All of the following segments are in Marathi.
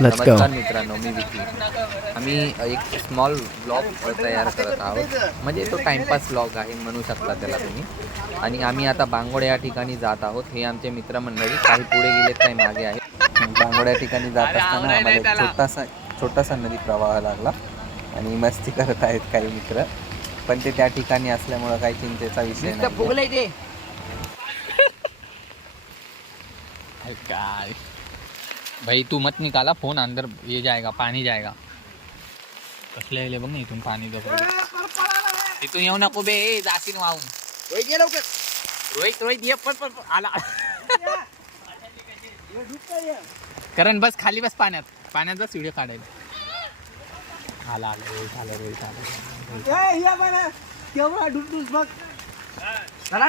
नमस्कार मित्रांनो, मी विकी. आम्ही एक स्मॉल ब्लॉग तयार करत आहोत. म्हणजे तो टाइमपास ब्लॉग आहे म्हणू शकता त्याला तुम्ही. आणि आम्ही आता बांगोड या ठिकाणी जात आहोत. हे आमचे मित्रमंडळी काही पुढे गेलेत, काही मागे आहे. बांगोड या ठिकाणी जात असताना आम्हाला एक छोटासा नदी प्रवाह लागला आणि मस्ती करत आहेत काही मित्र. पण ते त्या ठिकाणी असल्यामुळं काही चिंतेचा विषय नाही. काय भाई, तू मत निकाला फोन, अंदर ये जाएगा, पाणी जाएगा. कसले आले बघ ना इथून पाणी. तिथून येऊ नको बे, जाशील वाहून. रोहित ये पण आला. कारण बस खाली बस, पाण्याचा व्हिडिओ काढायला. आला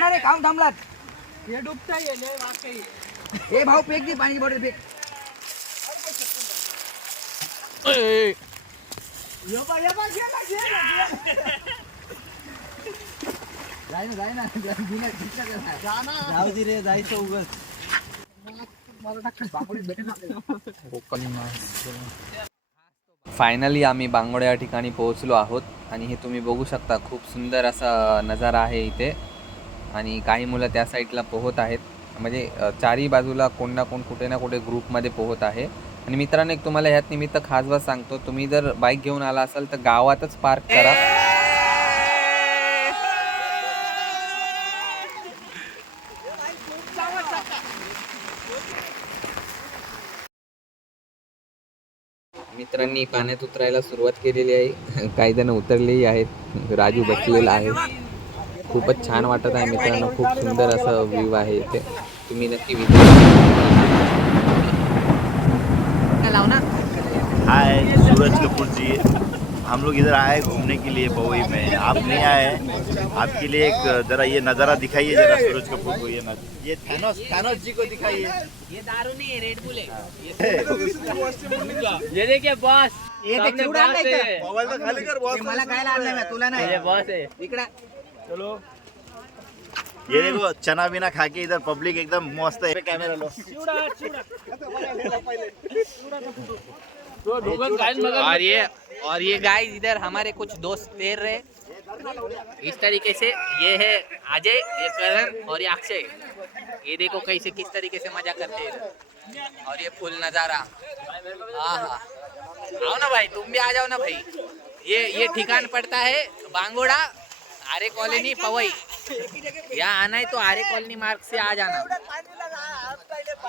रे, काम थांबलात. हे डुबता येईल. हे भाऊ फेक दी पाणी बॉटल, फेक. फायनली आम्ही बांगोड या ठिकाणी पोहोचलो आहोत आणि हे तुम्ही बघू शकता, खूप सुंदर असा नजारा आहे इथे. आणि काही मुलं त्या साईडला पोहत आहेत. म्हणजे चारही बाजूला कोण ना कोण कुठे ना कुठे ग्रुपमध्ये पोहत आहे. आणि मित्रांनो, एक तुम्हाला ह्यात निमित्त खास बात सांगतो, तुम्ही जर बाईक घेऊन आला असाल तर गावातच पार्क करा. मित्रांनी पाण्यात उतरायला सुरुवात केलेली आहे. काही जण उतरलेही आहेत. राजू बसलेला आहे. खूपच छान वाटत आहे मित्रांनो. खूप सुंदर असं व्ह्यू आहे इथे. तुम्ही नक्की हाय, सूरज कपूर जी. हम लोग इधर आए घूमने के लिए पवई में. आप नहीं आए, आपके लिए एक जरा ये नज़ारा दिखाइए जरा सूरज कपूर को. ये थानोस जी को दिखाइए. ये दारू नहीं है, रेड बुल है. ये देखिए बॉस, मोबाइल तो खाली कर बॉस. मला खायला आणलं मैं, तुला नाही. ये बॉस है इकडे. चलो, ये देखो चना बिना खा के इधर पब्लिक एकदम मस्त है. Camera low. और ये गाइस, इधर हमारे कुछ दोस्त तैर रहे इस तरीके से. ये है अजय, ये करण और ये अक्षय. ये देखो कैसे किस तरीके से मजा करते हैं. और ये फुल नज़ारा. हाँ, आओ ना भाई, तुम भी आ जाओ ना भाई. ये ठिकान पड़ता है बांगोड़ा, आर्य कॉलोनी, पवई. यहाँ आना है तो आर्य कॉलोनी मार्ग से आ जाना.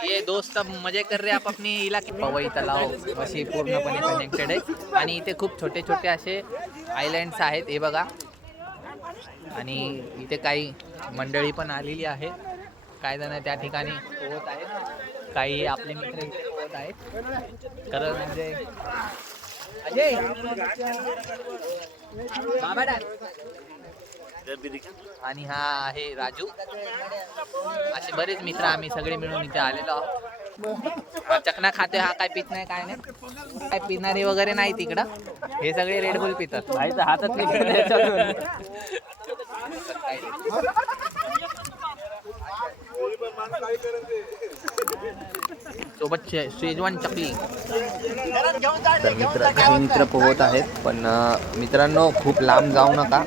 ये दोस्त सब मजे कर रहे आप अपनी इलाके. पवई तलाव अशी पूर्णपणे कनेक्टेड आहे. आणि इथे खूप छोटे छोटे असे आयलँड्स आहेत, हे बघा. आणि इथे काही मंडळी पण आलेली आहे. काही जण त्या ठिकाणी पोहत आहेत, काही आपले मित्र इथे पोहत आहेत. कारण म्हणजे अजय बाबा आणि हा आहे राजू. असे बरेच मित्र आम्ही सगळे मिळून इथे आलेलो आहोत. चकना खाते, हा काय पित नाही, काय नाही. काय पिणारे वगैरे नाही तिकडं. हे सगळे रेड बुल पितात. हातात सोबत शेजवान चकली. तर काही मित्र पोहत आहेत, पण मित्रांनो खूप लांब जाऊ नका.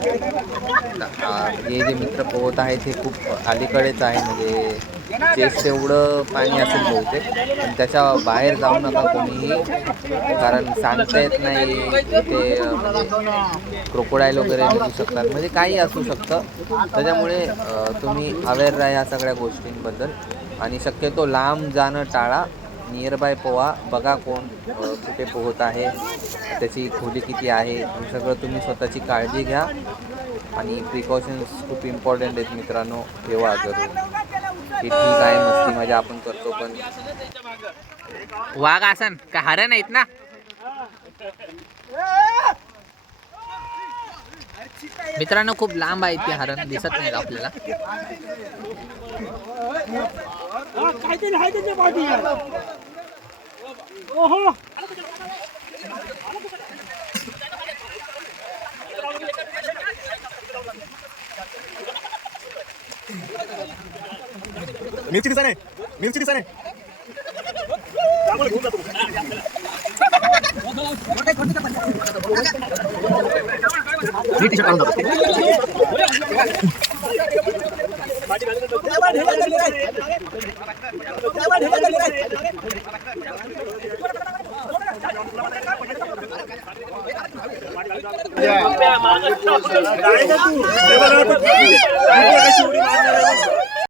हे जे मित्र पोहत आहेत हे खूप अलीकडेच आहे. म्हणजे चेस्ट एवढं पाणी असेल बहुतेक, पण त्याच्या बाहेर जाऊ नका कोणीही. कारण सांगता येत नाही, ते क्रोकोडाईल वगैरे निघू शकतात, म्हणजे काही असू शकतं. त्याच्यामुळे तुम्ही अवेअर राहा या सगळ्या गोष्टींबद्दल. आणि शक्यतो लांब जाणं टाळा. नियर बाय पोहा, बघा कोण कुठे पोहत आहे, त्याची खोली किती आहे, हे सगळं तुम्ही स्वतःची काळजी घ्या. आणि प्रिकॉशन्स खूप इम्पॉर्टंट आहेत मित्रांनो, ठेवा जरूर. हे ठीक आहे, मस्ती मजा आपण करतो, पण वाघ आसन का हरण आहेत ना. मित्रांनो खूप लांब आहेत ते हरण, दिसत नाहीत आपल्याला. मिरची दिसा नाही. चांगलं घेऊन जातो. जायचं तू